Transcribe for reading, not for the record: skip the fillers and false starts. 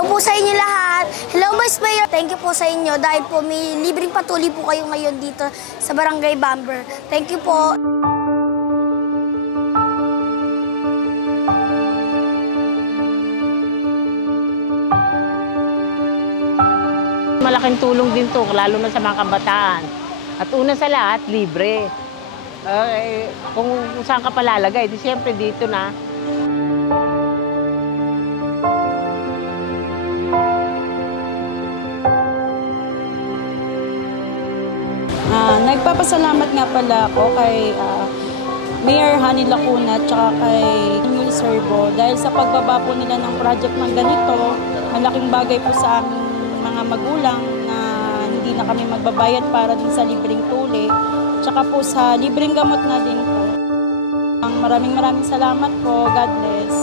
Hello po sa inyo lahat. Hello, Vice Mayor. Thank you po sa inyo dahil po may libreng patuloy po kayo ngayon dito sa Barangay Bamber. Thank you po. Malaking tulong din to, lalo na sa mga kabataan. At una sa lahat, libre. Kung saan ka palalagay, di siyempre dito na. Nagpapasalamat nga pala ako kay Mayor Hani Lacuna at saka kay Emil Servo dahil sa pagbaba po nila ng project ng ganito, malaking bagay po sa aming mga magulang na hindi na kami magbabayad para din sa libreng tuli, tsaka po sa libreng gamot na din po. Maraming salamat po. God bless.